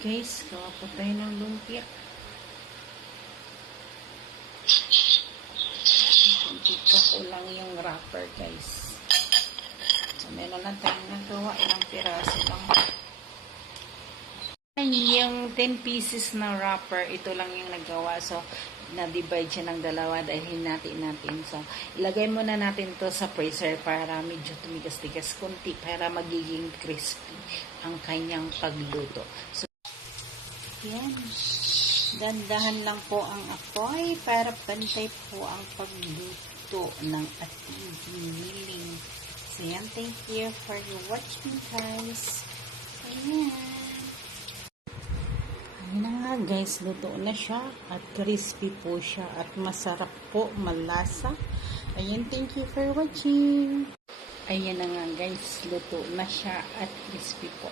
Guys, gawa po tayo ng lumpia. Kunti pa kulang yung wrapper, guys. So, meron na tayong nagawa. Ilang piraso lang. Yung 10 pieces na wrapper, ito lang yung nagawa. So, na-divide siya ng dalawa dahil hinati natin. So, ilagay muna natin to sa freezer para medyo tumigas-tigas kunti para magiging crispy ang kanyang pagluto. So, yan. Dandahan lang po ang apoy para pantay po ang pagluto ng ating giniling. So, yan. Thank you for watching, guys. Ayan. Ayan na nga, guys. Luto na siya at crispy po siya at masarap po, malasa. Ayan. Thank you for watching. Ayan na nga, guys. Luto na siya at crispy po.